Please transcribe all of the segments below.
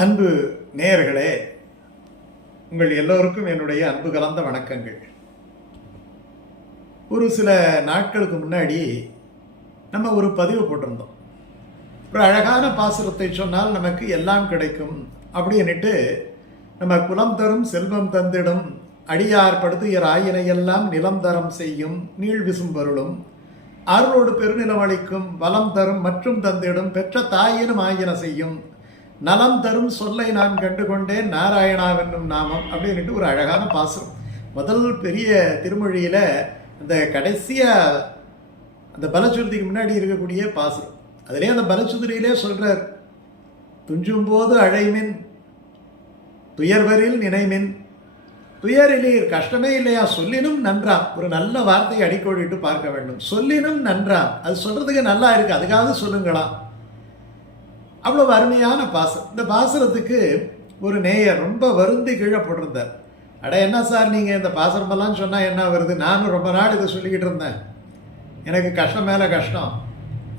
அன்பு நேயர்களே உங்கள் எல்லோருக்கும் என்னுடைய அன்பு கலந்த வணக்கங்கள். ஒரு சில நாட்களுக்கு முன்னாடி நம்ம ஒரு பதிவு போட்டிருந்தோம். ஒரு அழகான பாசுரத்தை சொன்னால் நமக்கு எல்லாம் கிடைக்கும் அப்படின்னுட்டு நம்ம குலம் தரும் செல்வம் தந்திடும் அடியார் படுத்துகிற ஆயினையெல்லாம் நிலம் தரம் செய்யும் நீள் விசும்பருளும் அருளோடு பெருநிலம் அளிக்கும் வளம் தரும் மற்றும் தந்திடும் பெற்ற தாயினும் ஆயின செய்யும் நலம் தரும் சொல்லை நான் கண்டுகொண்டேன் நாராயணாவென்னும் நாமம் அப்படின்ட்டு ஒரு அழகான பாசுரம். முதல் பெரிய திருமொழியில் அந்த கடைசியாக அந்த பலச்சுருதிக்கு முன்னாடி இருக்கக்கூடிய பாசுரம். அதிலே அந்த பலச்சுதிரியிலே சொல்கிறார் துஞ்சும் போது அழைமின் துயர்வரில் நினைமின். துயரிலீர் கஷ்டமே இல்லையா? சொல்லினும் நன்றாம். ஒரு நல்ல வார்த்தையை அடிக்கோடிட்டு பார்க்க வேண்டும். சொல்லினும் நன்றாம். அது சொல்கிறதுக்கு நல்லா இருக்குது அதுக்காக சொல்லுங்களாம். அவ்வளவு அருமையான பாசம். இந்த பாசுரத்துக்கு ஒரு நேயர் ரொம்ப வருந்தி கீழே போட்டிருந்தார். அட என்ன சார் நீங்கள் இந்த பாசுரமெல்லாம் சொன்னால் என்ன வருது? நானும் ரொம்ப நாள் இதை சொல்லிக்கிட்டு இருந்தேன். எனக்கு கஷ்டம் மேலே கஷ்டம்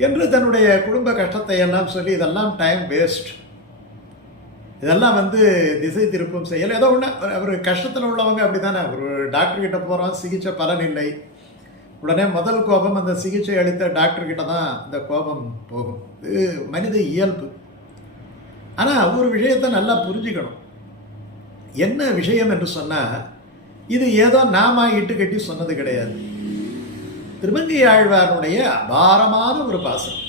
என்று தன்னுடைய குடும்ப கஷ்டத்தை எல்லாம் சொல்லி இதெல்லாம் டைம் வேஸ்ட் இதெல்லாம் வந்து திசை திருப்பும் செய்யலை ஏதோ ஒன்று அவர் கஷ்டத்தில் உள்ளவங்க அப்படி தானே ஒரு டாக்டர் கிட்ட போகிறோம் சிகிச்சை பலன் இல்லை. உடனே முதல் கோபம் அந்த சிகிச்சை அளித்த டாக்டர்கிட்ட தான் இந்த கோபம் போகும். இது மனித இயல்பு. ஆனால் ஒரு விஷயத்தை நல்லா புரிஞ்சுக்கணும். என்ன விஷயம் என்று சொன்னால் இது ஏதோ நாம இட்டு கட்டி சொன்னது கிடையாது. திருமங்கை ஆழ்வாருடைய அபாரமான ஒரு பாசம்.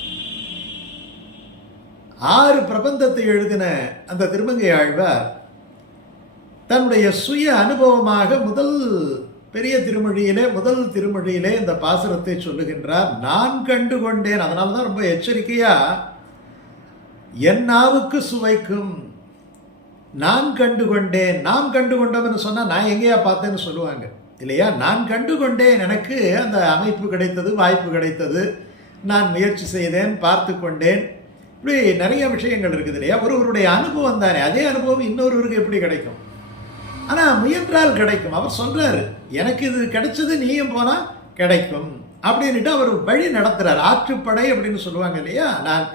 ஆறு பிரபந்தத்தை எழுதின அந்த திருமங்கை ஆழ்வார் தன்னுடைய சுய அனுபவமாக முதல் பெரிய திருமொழியிலே முதல் திருமொழியிலே இந்த பாசுரத்தை சொல்லுகின்றார் நான் கண்டு கொண்டேன் அதனால தான் ரொம்ப எச்சரிக்கையா என் நாவுக்கு சுவைக்கும். நான் கண்டு கொண்டேன் நாம் கண்டு கொண்டோம்னு சொன்னால் நான் எங்கேயா பார்த்தேன்னு சொல்லுவாங்க. இல்லையா? நான் கண்டு கொண்டேன் எனக்கு அந்த அமைப்பு கிடைத்தது வாய்ப்பு கிடைத்தது. நான் முயற்சி செய்தேன் பார்த்து கொண்டேன். இப்படி நிறைய விஷயங்கள் இருக்குது இல்லையா? ஒருவருடைய அனுபவம் தானே. அதே அனுபவம் இன்னொருவருக்கு எப்படி கிடைக்கும்? ஆனால் முயன்றால் கிடைக்கும். அவர் சொல்கிறாரு எனக்கு இது கிடைச்சது நீயும் போனால் கிடைக்கும். அப்படின்ட்டு அவர் வழி நடத்துகிறார் ஆற்றுப்படை அப்படின்னு சொல்லுவாங்க இல்லையா? நான்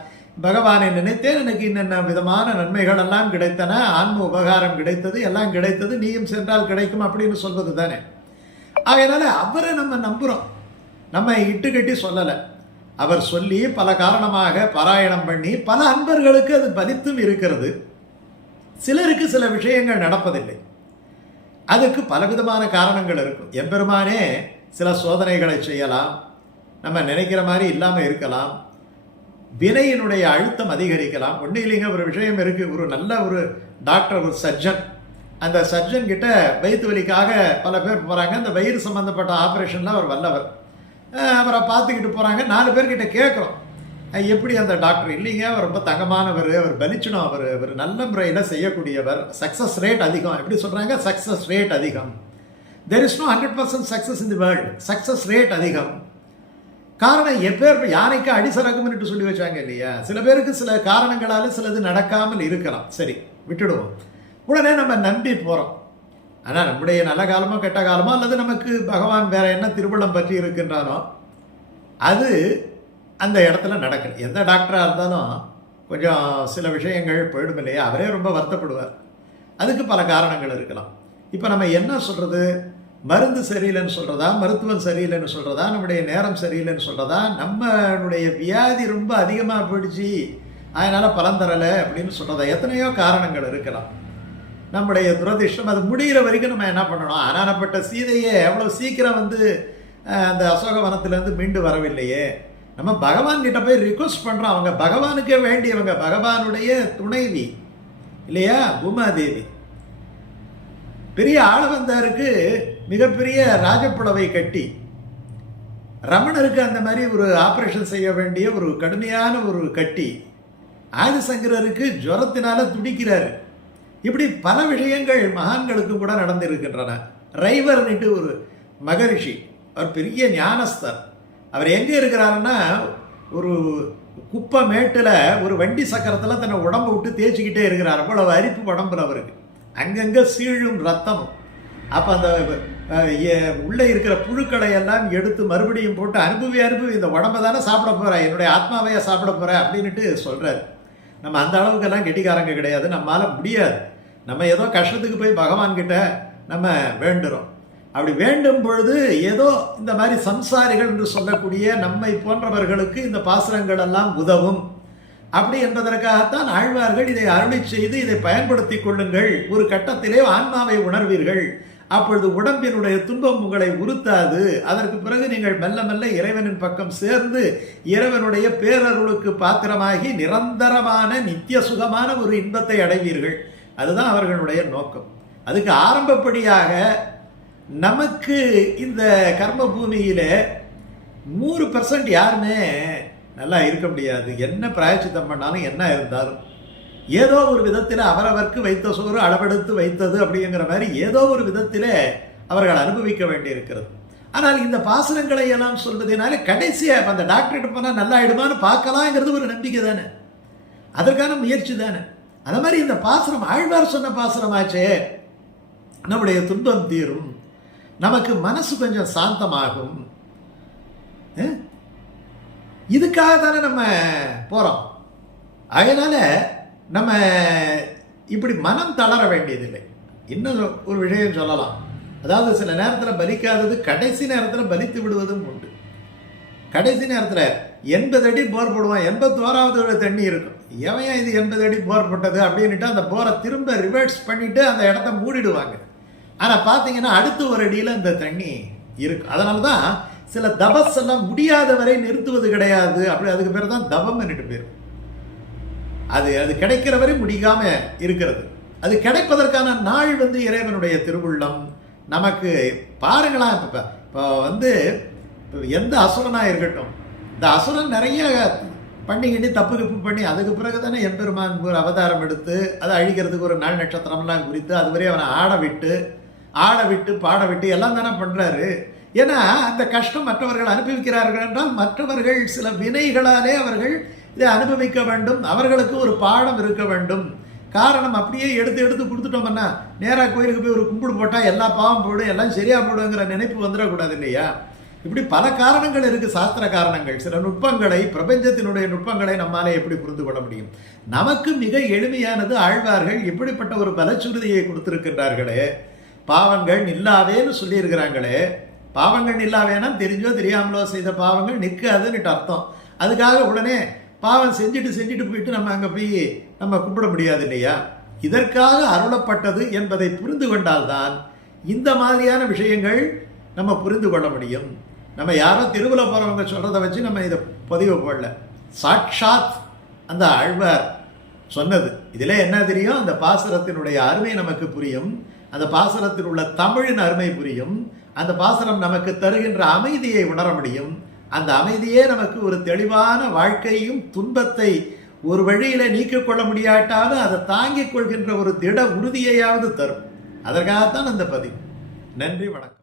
பகவானை நினைத்தேன் எனக்கு இன்னென்ன விதமான நன்மைகள் எல்லாம் கிடைத்தன ஆன்ம உபகாரம் கிடைத்தது எல்லாம் கிடைத்தது நீயும் சென்றால் கிடைக்கும் அப்படின்னு சொல்வது தானே. அதனால் அவரை நம்ம நம்புகிறோம் நம்ம இட்டு கட்டி சொல்லலை. அவர் சொல்லி பல காரணமாக பாராயணம் பண்ணி பல அன்பர்களுக்கு அது பலித்தும் இருக்கிறது. சிலருக்கு சில விஷயங்கள் நடப்பதில்லை. அதுக்கு பலவிதமான காரணங்கள் இருக்கும். எம்பெருமானே சில சோதனைகளை செய்யலாம். நம்ம நினைக்கிற மாதிரி இல்லாமல் இருக்கலாம். வினையினுடைய அழுத்தம் அதிகரிக்கலாம். ஒன்றும் இல்லைங்க ஒரு விஷயம் இருக்குது ஒரு நல்ல ஒரு டாக்டர் ஒரு சர்ஜன். அந்த சர்ஜன் கிட்ட வயிற்று வலிக்காக பல பேர் போகிறாங்க அந்த வயிறு சம்மந்தப்பட்ட ஆப்ரேஷன்லாம் அவர் வல்லவர். அவரை பார்த்துக்கிட்டு போகிறாங்க நாலு பேர்கிட்ட கேட்குறோம். எப்படி அந்த டாக்டர்? இல்லைங்க அவர் ரொம்ப தங்கமானவர் அவர் பலிச்சணும் அவர் அவர் நல்ல முறையில் செய்யக்கூடியவர். சக்ஸஸ் ரேட் அதிகம். எப்படி சொல்கிறாங்க சக்ஸஸ் ரேட் அதிகம். There is no hundred percent success in the world success rate அதிகம். காரணம் எப்பேர் யானைக்கு அடிசரகம்னுட்டு சொல்லி வச்சாங்க இல்லையா? சில பேருக்கு சில காரணங்களால் சிலது நடக்காமல் இருக்கலாம். சரி விட்டுடுவோம். உடனே நம்ம நம்பி போகிறோம் ஆனால் நம்முடைய நல்ல காலமோ கெட்ட காலமோ அல்லது நமக்கு பகவான் வேற என்ன திருவிழம் பற்றி இருக்கின்றானோ அது அந்த இடத்துல நடக்குது எந்த டாக்டராக இருந்தாலும் கொஞ்சம் சில விஷயங்கள் போயிடும் இல்லையா? அவரே ரொம்ப வருத்தப்படுவார். அதுக்கு பல காரணங்கள் இருக்கலாம். இப்போ நம்ம என்ன சொல்கிறது மருந்து சரியில்லைன்னு சொல்கிறதா மருத்துவம் சரியில்லைன்னு சொல்கிறதா நம்முடைய நேரம் சரியில்லைன்னு சொல்கிறதா நம்மளுடைய வியாதி ரொம்ப அதிகமாக போயிடுச்சு. அதனால் பலன் தரலை அப்படின்னு சொல்கிறதா எத்தனையோ காரணங்கள் இருக்கலாம். நம்முடைய துரதிர்ஷ்டம் அது முடிகிற வரைக்கும் நம்ம என்ன பண்ணணும்? அனானப்பட்ட சீதையே எவ்வளோ சீக்கிரம் வந்து அந்த அசோக வனத்துலேருந்து மீண்டு வரவில்லையே? நம்ம பகவான் கிட்ட போய் ரிக்வஸ்ட் பண்ணுறோம் அவங்க பகவானுக்கே வேண்டியவங்க. பகவானுடைய துணைவி. இல்லையா? பூமாதேவி பெரிய ஆளவந்தாருக்கு மிகப்பெரிய ராஜப்புடவை கட்டி ரமணருக்கு அந்த மாதிரி ஒரு ஆப்ரேஷன் செய்ய வேண்டிய ஒரு கடுமையான ஒரு கட்டி ஆதிசங்கரருக்கு ஜுரத்தினால துடிக்கிறாரு. இப்படி பல விஷயங்கள் மகான்களுக்கு கூட நடந்திருக்கின்றன. ரைவர்னுட்டு ஒரு மகரிஷி அவர் பெரிய ஞானஸ்தர். அவர் எங்கே இருக்கிறாருன்னா ஒரு குப்பை மேட்டில் ஒரு வண்டி சக்கரத்தில் தன்னை உடம்பை விட்டு தேய்ச்சிக்கிட்டே இருக்கிறார். அவ்வளவு அரிப்பு உடம்புல அவருக்கு. அங்கங்கே சீழும் ரத்தமும் அப்போ அந்த உள்ளே இருக்கிற புழுக்களை எல்லாம் எடுத்து மறுபடியும் போட்டு அனுபவி அனுபவி இந்த உடம்பை தானே சாப்பிட போகிறேன் என்னுடைய ஆத்மாவையாக சாப்பிட போகிறேன் அப்படின்ட்டு சொல்கிறார் நம்ம அந்த அளவுக்கெல்லாம் கெட்டிக்காரங்க கிடையாது. நம்மளால் முடியாது. நம்ம ஏதோ கஷ்டத்துக்கு போய் பகவான்கிட்ட நம்ம வேண்டுறோம். அப்படி வேண்டும் பொழுது ஏதோ இந்த மாதிரி சம்சாரிகள் என்று சொல்லக்கூடிய நம்மை போன்றவர்களுக்கு இந்த பாசுரங்கள் எல்லாம் உதவும். அப்படி என்பதற்காகத்தான் ஆழ்வார்கள் இதை அருளை செய்து இதை பயன்படுத்திக் கொள்ளுங்கள். ஒரு கட்டத்திலே ஆன்மாவை உணர்வீர்கள். அப்பொழுது உடம்பினுடைய துன்பம் உங்களை உறுத்தாது. அதற்கு பிறகு நீங்கள் மெல்ல மெல்ல இறைவனின் பக்கம் சேர்ந்து இறைவனுடைய பேரருளுக்கு பாத்திரமாகி நிரந்தரமான நித்திய சுகமான ஒரு இன்பத்தை அடைவீர்கள். அதுதான் அவர்களுடைய நோக்கம். அதுக்கு ஆரம்பப்படியாக நமக்கு இந்த கர்ம பூமியில் நூறு பர்சன்ட் யாருமே நல்லா இருக்க முடியாது. என்ன பிராயச்சித்தம் பண்ணாலும் என்ன இருந்தாலும். ஏதோ ஒரு விதத்தில் அவரவர்க்கு வைத்த சோறு அளவெடுத்து வைத்தது அப்படிங்கிற மாதிரி ஏதோ ஒரு விதத்தில் அவர்கள் அனுபவிக்க வேண்டியிருக்கிறது. ஆனால் இந்த பாசனங்களை எல்லாம் சொல்வதனால கடைசியாக அந்த டாக்டர்கிட்ட போனால் நல்லா ஆயிடுமான்னு பார்க்கலாங்கிறது ஒரு நம்பிக்கை தானே. அதற்கான முயற்சி தானே. அது மாதிரி இந்த பாசனம் ஆழ்வார் சொன்ன பாசனமாச்சே. நம்முடைய துன்பம் தீரும். நமக்கு மனசு கொஞ்சம் சாந்தமாகும். இதுக்காக தானே நம்ம போகிறோம் அதனால் நம்ம இப்படி மனம் தளர வேண்டியதில்லை. இன்னும் ஒரு விஷயம் சொல்லலாம். அதாவது சில நேரத்தில் பலிக்காதது கடைசி நேரத்தில் பலித்து விடுவதும் உண்டு. கடைசி நேரத்தில் எண்பது அடி போர் போடுவான் எண்பத்தோராவது தண்ணி இருக்கும். எவன் இது எண்பது அடி போர் போட்டது அப்படின்னுட்டு அந்த போரை திரும்ப ரிவர்ஸ் பண்ணிவிட்டு அந்த இடத்த மூடிடுவாங்க. ஆனால் பார்த்தீங்கன்னா அடுத்த ஒரு அடியில் இந்த தண்ணி இருக்கும் அதனால தான் சில தபஸ் எல்லாம் முடியாத வரை நிறுத்துவது கிடையாது. அப்படி அதுக்கு பேர் தான் தபம்னுட்டு என்னட்டு பேர். அது அது கிடைக்கிற வரை முடியாம இருக்கிறது. அது கிடைப்பதற்கான நாள் வந்து இறைவனுடைய திருவுள்ளம். நமக்கு பாருங்களா இப்போ இப்போ வந்து இப்போ எந்த அசுரனாக இருக்கட்டும். இந்த அசுரன் நிறைய பண்ணிக்கிட்டு தப்பு கிப்பு பண்ணி அதுக்கு பிறகு தானே எம்பெருமான் ஒரு அவதாரம் எடுத்து அதை அழிக்கிறதுக்கு ஒரு நாள் நட்சத்திரம்லாம் குறித்து அதுவரை அவனை ஆட விட்டு ஆட விட்டு பாட விட்டு எல்லாம் தானே பண்ணுறாரு ஏன்னா அந்த கஷ்டம் மற்றவர்கள் அனுபவிக்கிறார்கள் என்றால் மற்றவர்கள் சில வினைகளாலே அவர்கள் இதை அனுபவிக்க வேண்டும். அவர்களுக்கு ஒரு பாடம் இருக்க வேண்டும். காரணம் அப்படியே எடுத்து எடுத்து கொடுத்துட்டோம்னா நேராக கோயிலுக்கு போய் ஒரு கும்பிடு போட்டால் எல்லா பாவம் போடும் எல்லாம் சரியாக போடுங்கிற நினைப்பு வந்துடக்கூடாது இல்லையா? இப்படி பல காரணங்கள் இருக்குது சாஸ்திர காரணங்கள். சில நுட்பங்களை பிரபஞ்சத்தினுடைய நுட்பங்களை நம்மாலே எப்படி புரிந்து கொள்ள முடியும்? நமக்கு மிக எளிமையானது ஆழ்வார்கள் இப்படிப்பட்ட ஒரு பலச்சுறுதியை கொடுத்திருக்கின்றார்களே. பாவங்கள் நில்லாவேன்னு சொல்லியிருக்கிறாங்களே பாவங்கள் நில்லாவேனா தெரிஞ்சோ தெரியாமலோ செய்த பாவங்கள் நிற்காதுன்னுட்டு அர்த்தம். அதுக்காக உடனே பாவம் செஞ்சுட்டு செஞ்சுட்டு போயிட்டு நம்ம அங்கே போய் நம்ம கும்பிட முடியாது இல்லையா? இதற்காக அருளப்பட்டது என்பதை புரிந்து கொண்டால்தான் இந்த மாதிரியான விஷயங்கள் நம்ம புரிந்து கொள்ள முடியும். நம்ம யாரோ தெருவில் போகிறவங்க சொல்கிறத வச்சு நம்ம இதை பதிவு போடல. சாட்சாத் அந்த ஆழ்வார் சொன்னது. இதில் என்ன தெரியும்? அந்த பாசுரத்தினுடைய அருமை நமக்கு புரியும். அந்த பாசனத்தில் உள்ள தமிழின் அருமை புரியும். அந்த பாசனம் நமக்கு தருகின்ற அமைதியை உணர முடியும். அந்த அமைதியே நமக்கு ஒரு தெளிவான வாழ்க்கையும் துன்பத்தை ஒரு வழியில நீக்கிக் கொள்ள முடியாட்டாலும் அதை தாங்கிக் கொள்கின்ற ஒரு திட உறுதியையாவது தரும். அதற்காகத்தான் அந்த பதிவு. நன்றி வணக்கம்.